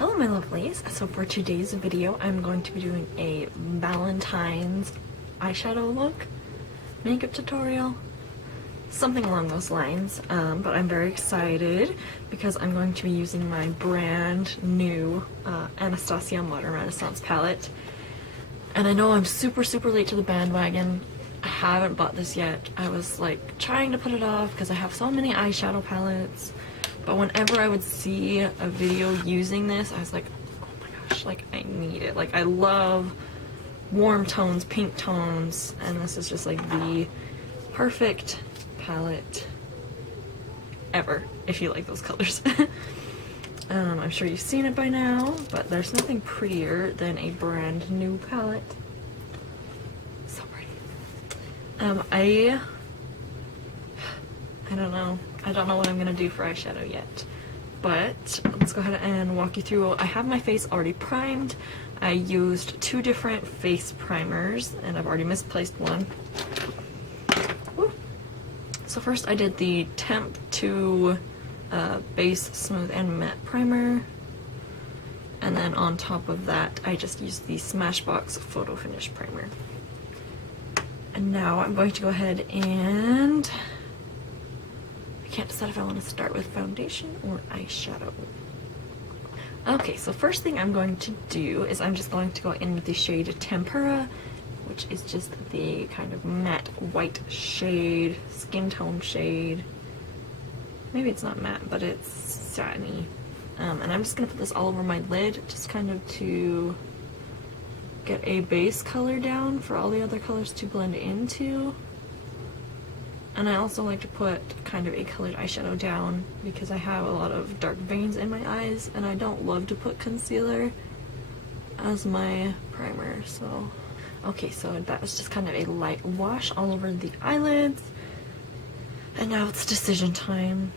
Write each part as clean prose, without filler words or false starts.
Hello my lovelies, so for today's video I'm going to be doing a Valentine's eyeshadow look, makeup tutorial, something along those lines, but I'm very excited because I'm going to be using my brand new Anastasia Modern Renaissance palette. And I know I'm super late to the bandwagon. I haven't bought this yet. I was like trying to put it off because I have so many eyeshadow palettes. But whenever I would see a video using this, I was like, oh my gosh, like I need it. Like I love warm tones, pink tones, and this is just like the perfect palette ever if you like those colors. I'm sure you've seen it by now, but there's nothing prettier than a brand new palette. So pretty. I don't know. I don't know what I'm gonna do for eyeshadow yet, but let's go ahead and walk you through. I have my face already primed. I used 2 different face primers, and I've already misplaced one. Woo. So first I did the Temptu Base Smooth and Matte Primer, and then on top of that I just used the Smashbox Photo Finish Primer. And now I'm going to go ahead and I can't decide if I want to start with foundation or eyeshadow. Okay, so first thing I'm going to do is I'm just going to go in with the shade Tempera, which is just the kind of matte white shade, skin tone shade. Maybe it's not matte, but it's satiny. And I'm just going to put this all over my lid, just kind of to get a base color down for all the other colors to blend into. And I also like to put kind of a colored eyeshadow down because I have a lot of dark veins in my eyes and I don't love to put concealer as my primer. So, okay, so that was just kind of a light wash all over the eyelids. And now it's decision time.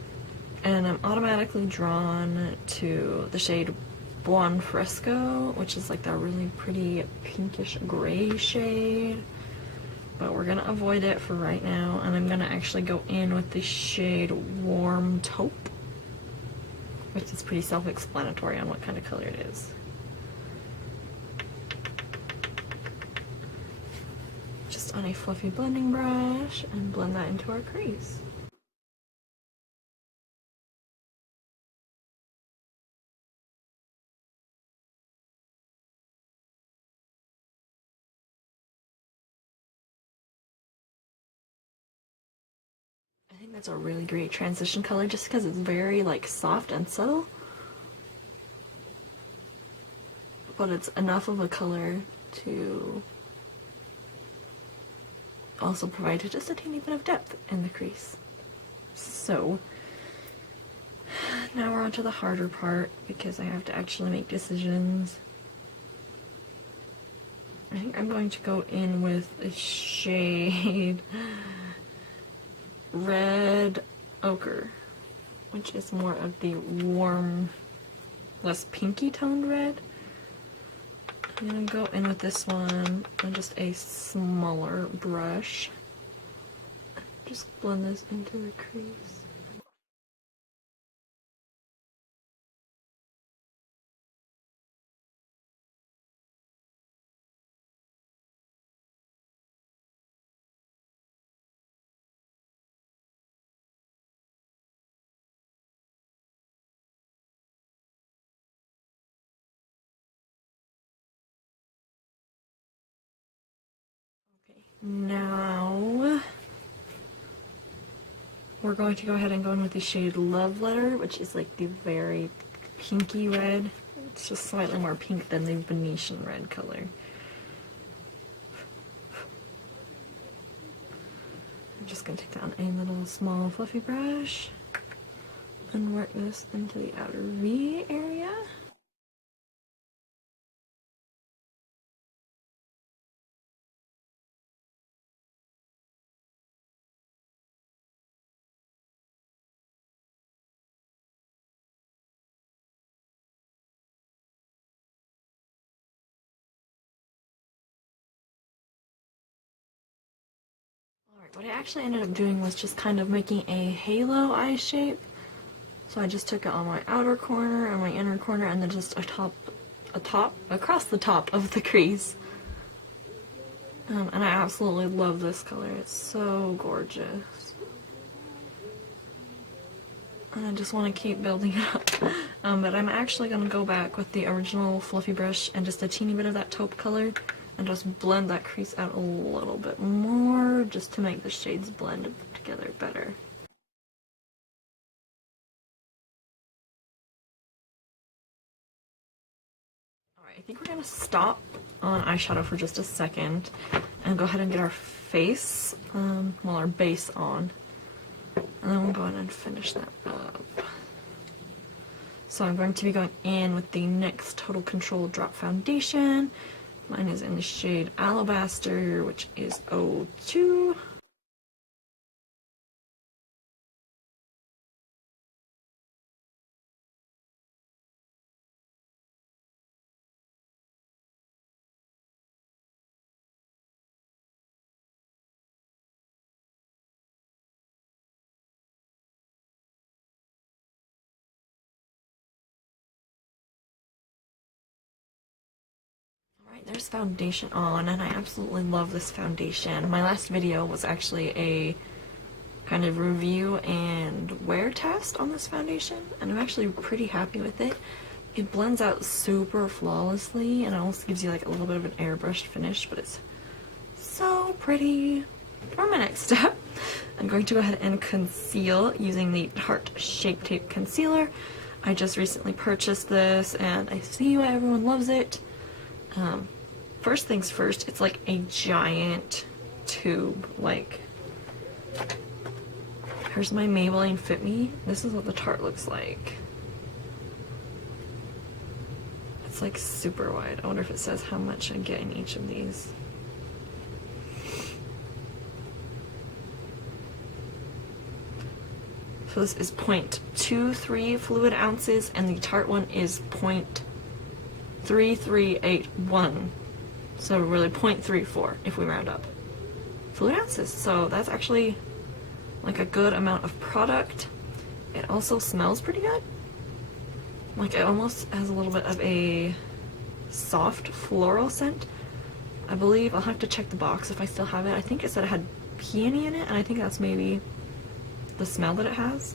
And I'm automatically drawn to the shade Buon Fresco, which is like that really pretty pinkish gray shade. But we're gonna avoid it for right now, and I'm gonna actually go in with the shade Warm Taupe, which is pretty self-explanatory on what kind of color it is. Just on a fluffy blending brush, and blend that into our crease. I think that's a really great transition color just because it's very like soft and subtle, but it's enough of a color to also provide just a teeny bit of depth in the crease. So now we're on to the harder part because I have to actually make decisions. I think I'm going to go in with a shade Red Ochre, which is more of the warm, less pinky toned red. I'm gonna go in with this one on just a smaller brush. Just blend this into the crease. Now we're going to go ahead and go in with the shade Love Letter, which is like the very pinky red. It's just slightly more pink than the Venetian red color. I'm just going to take down a little small fluffy brush and work this into the outer V area. Alright, what I actually ended up doing was just kind of making a halo eye shape. So I just took it on my outer corner and my inner corner, and then just across the top of the crease. And I absolutely love this color. It's so gorgeous. And I just want to keep building it up. But I'm actually going to go back with the original fluffy brush and just a teeny bit of that taupe color and just blend that crease out a little bit more just to make the shades blend together better. Alright, I think we're going to stop on eyeshadow for just a second and go ahead and get our face, well, our base on. And then we'll go ahead and finish that up. So I'm going to be going in with the NYX Total Control Drop Foundation. Mine is in the shade Alabaster, which is 02. Alright, there's foundation on, and I absolutely love this foundation. My last video was actually a kind of review and wear test on this foundation, and I'm actually pretty happy with it. It blends out super flawlessly, and it also gives you like a little bit of an airbrushed finish, but it's so pretty. For my next step, I'm going to go ahead and conceal using the Tarte Shape Tape Concealer. I just recently purchased this, and I see why everyone loves it. First things first, it's like a giant tube. Like, here's my Maybelline Fit Me. This is what the Tarte looks like. It's like super wide. I wonder if it says how much I get in each of these. So this is 0.23 fluid ounces, and the Tarte one is 0.3381. So really 0.34 if we round up. Fluid ounces. So that's actually like a good amount of product. It also smells pretty good. Like, it almost has a little bit of a soft floral scent. I believe I'll have to check the box if I still have it. I think it said it had peony in it, and I think that's maybe the smell that it has.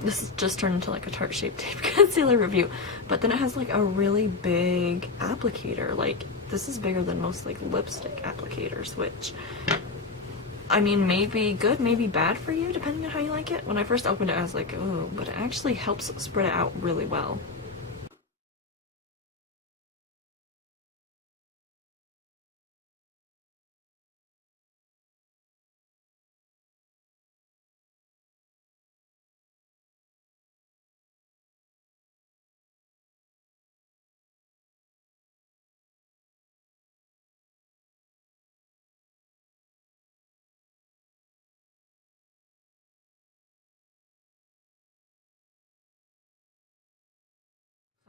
This has just turned into like a Tarte Shape Tape Concealer review, but then it has like a really big applicator. Like, this is bigger than most like lipstick applicators, which, I mean, may be good, maybe bad for you, depending on how you like it. When I first opened it, I was like, oh, but it actually helps spread it out really well.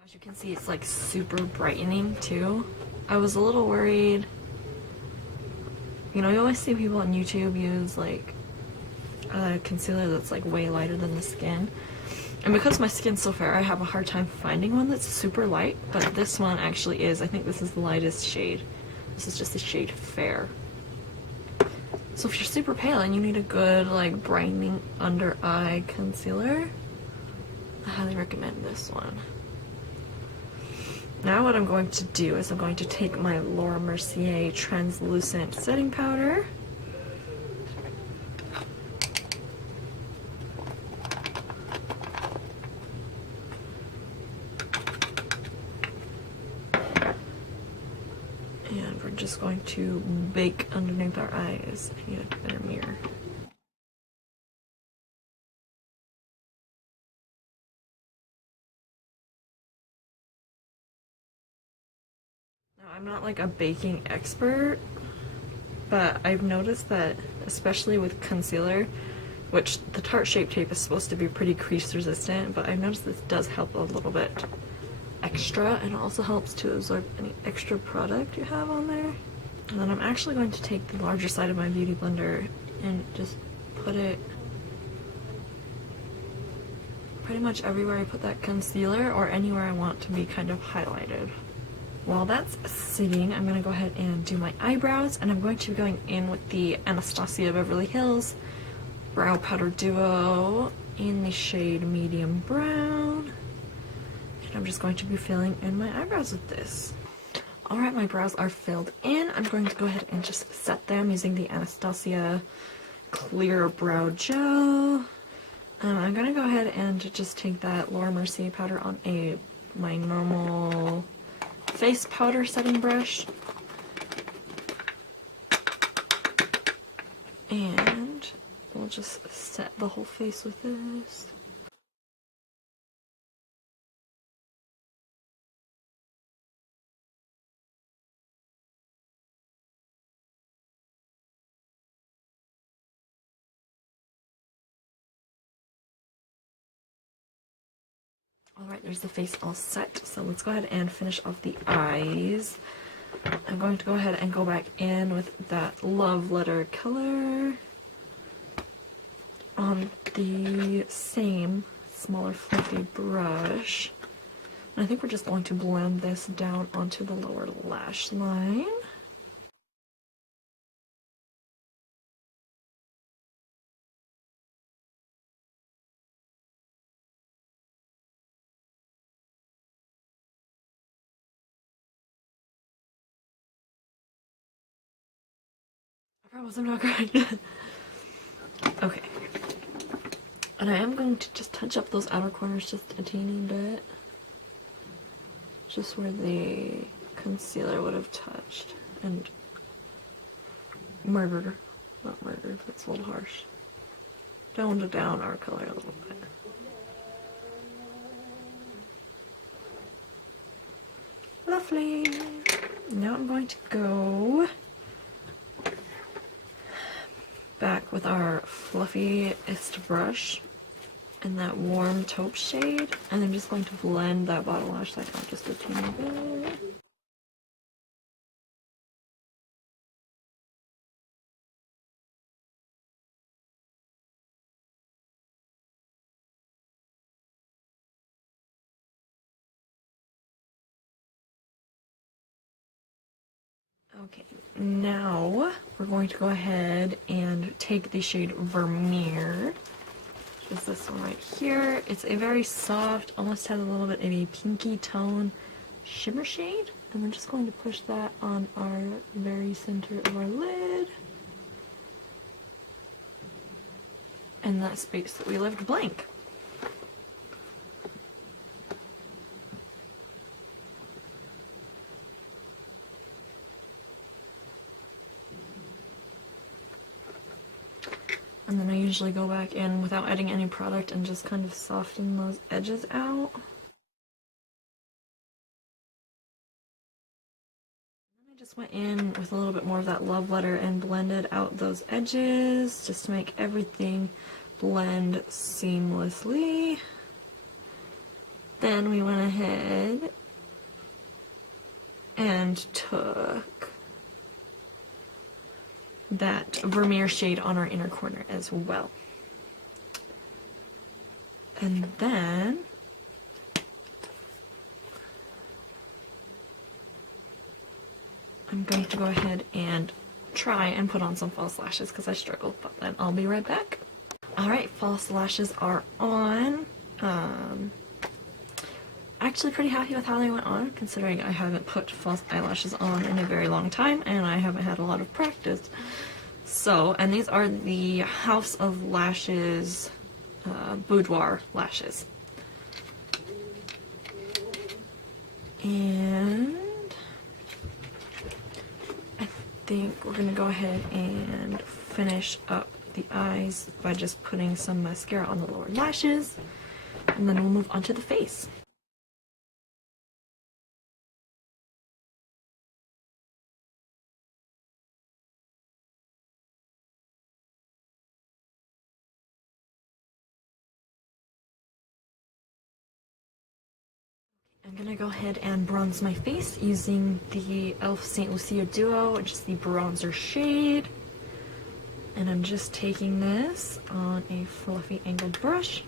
As you can see, it's like super brightening too. I was a little worried. You know, you always see people on YouTube use like a concealer that's like way lighter than the skin. And because my skin's so fair, I have a hard time finding one that's super light, but this one actually is. I think this is the lightest shade. This is just the shade Fair. So if you're super pale and you need a good like brightening under eye concealer, I highly recommend this one. Now what I'm going to do is I'm going to take my Laura Mercier translucent setting powder, and we're just going to bake underneath our eyes. I need a better mirror. I'm not like a baking expert, but I've noticed that, especially with concealer, which the Tarte Shape Tape is supposed to be pretty crease resistant, but I've noticed this does help a little bit extra, and it also helps to absorb any extra product you have on there. And then I'm actually going to take the larger side of my beauty blender and just put it pretty much everywhere I put that concealer or anywhere I want to be kind of highlighted. While that's sitting, I'm going to go ahead and do my eyebrows, and I'm going to be going in with the Anastasia Beverly Hills Brow Powder Duo in the shade Medium Brown. And I'm just going to be filling in my eyebrows with this. Alright, my brows are filled in. I'm going to go ahead and just set them using the Anastasia Clear Brow Gel. I'm going to go ahead and just take that Laura Mercier powder on my normal face powder setting brush. And we'll just set the whole face with this. Alright, there's the face all set, so let's go ahead and finish off the eyes. I'm going to go ahead and go back in with that Love Letter color on the same smaller fluffy brush. And I think we're just going to blend this down onto the lower lash line. I promise I'm not crying. Okay. And I am going to just touch up those outer corners just a teeny bit. Just where the concealer would have touched. And murdered. Not murdered, that's a little harsh. Toned down our color a little bit. Lovely. Now I'm going to go back with our fluffiest brush in that warm taupe shade, and I'm just going to blend that bottom lash line out just a teeny bit. Okay, now we're going to go ahead and take the shade Vermeer, which is this one right here. It's a very soft, almost has a little bit of a pinky tone shimmer shade. And we're just going to push that on our very center of our lid. And that space that we left blank. And then I usually go back in without adding any product and just kind of soften those edges out. And then I just went in with a little bit more of that Love Letter and blended out those edges just to make everything blend seamlessly. Then we went ahead and took that Vermeer shade on our inner corner as well. And then I'm going to go ahead and try and put on some false lashes because I struggled, but then I'll be right back. Alright, false lashes are on. Actually pretty happy with how they went on, considering I haven't put false eyelashes on in a very long time and I haven't had a lot of practice. So, and these are the House of Lashes Boudoir lashes. And I think we're going to go ahead and finish up the eyes by just putting some mascara on the lower lashes, and then we'll move on to the face. I'm gonna go ahead and bronze my face using the e.l.f. St. Lucia Duo, which is the bronzer shade. And I'm just taking this on a fluffy angled brush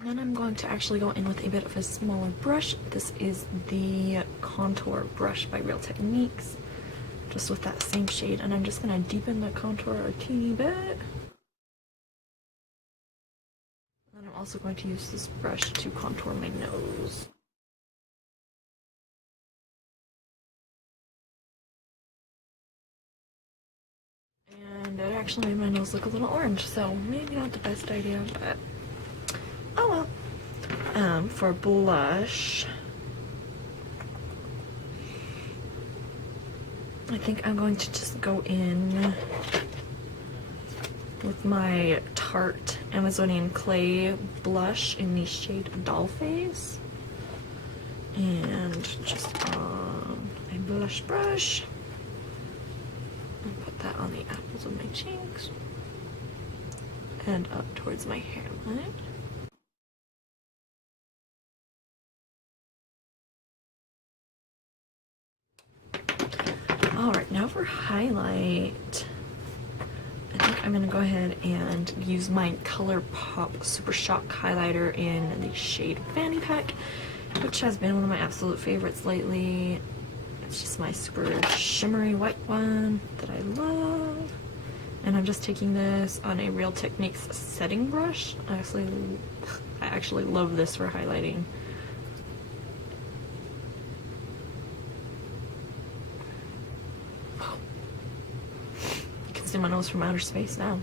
And then I'm going to actually go in with a bit of a smaller brush. This is the Contour brush by Real Techniques, just with that same shade, and I'm just going to deepen the contour a teeny bit. And I'm also going to use this brush to contour my nose. And it actually made my nose look a little orange, so maybe not the best idea, but oh well. For blush, I think I'm going to just go in with my Tarte Amazonian Clay blush in the shade Dollface, and just on a blush brush, and put that on the apples of my cheeks and up towards my hairline. Alright, now for highlight, I think I'm going to go ahead and use my Colourpop Supershock highlighter in the shade Fanny Pack, which has been one of my absolute favorites lately. It's just my super shimmery white one that I love. And I'm just taking this on a Real Techniques setting brush. I actually love this for highlighting. See my nose from outer space now.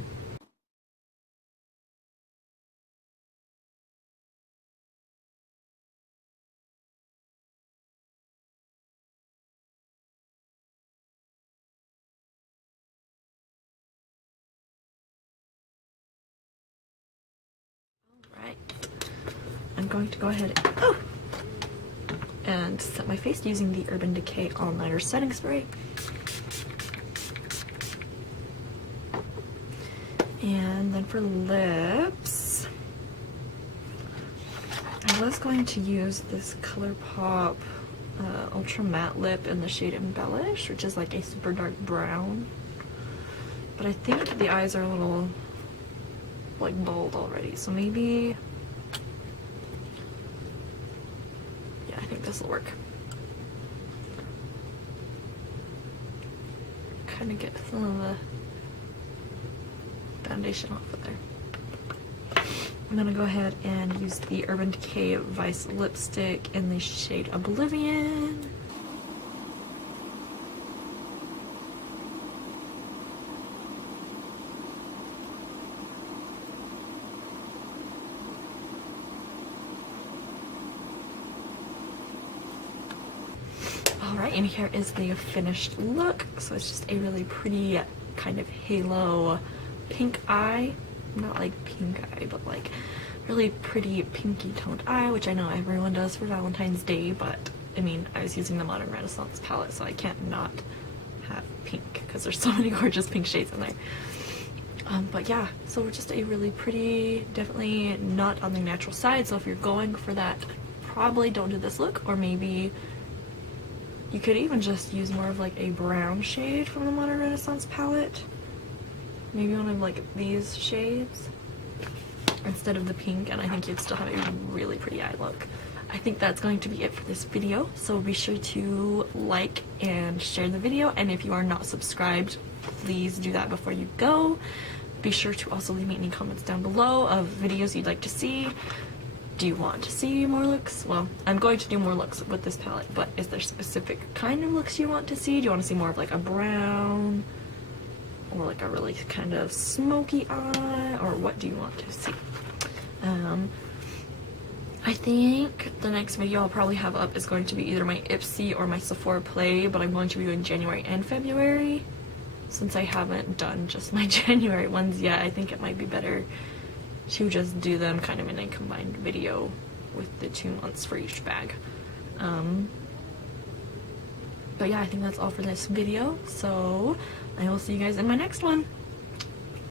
Alright, I'm going to go ahead and set my face using the Urban Decay All Nighter Setting Spray. And then for lips, I was going to use this Colourpop Ultra Matte Lip in the shade Embellish, which is like a super dark brown. But I think the eyes are a little like bold already, so maybe, yeah, I think this will work. Kind of get some of the foundation off of there. I'm gonna go ahead and use the Urban Decay Vice lipstick in the shade Oblivion. Alright, and here is the finished look. So it's just a really pretty kind of halo pink eye, not like pink eye, but like really pretty pinky toned eye, which I know everyone does for Valentine's Day, but I mean, I was using the Modern Renaissance palette, so I can't not have pink because there's so many gorgeous pink shades in there. But yeah, so just a really pretty, definitely not on the natural side, so if you're going for that, probably don't do this look, or maybe you could even just use more of like a brown shade from the Modern Renaissance palette. Maybe one of like these shades instead of the pink, and I think you'd still have a really pretty eye look. I think that's going to be it for this video, so be sure to like and share the video, and if you are not subscribed, please do that before you go. Be sure to also leave me any comments down below of videos you'd like to see. Do you want to see more looks? Well, I'm going to do more looks with this palette, but is there specific kind of looks you want to see? Do you want to see more of like a brown, or like a really kind of smoky eye, or what do you want to see? I think the next video I'll probably have up is going to be either my Ipsy or my Sephora Play, but I'm going to be doing January and February. Since I haven't done just my January ones yet, I think it might be better to just do them kind of in a combined video with the 2 months for each bag. But yeah, I think that's all for this video, so I will see you guys in my next one.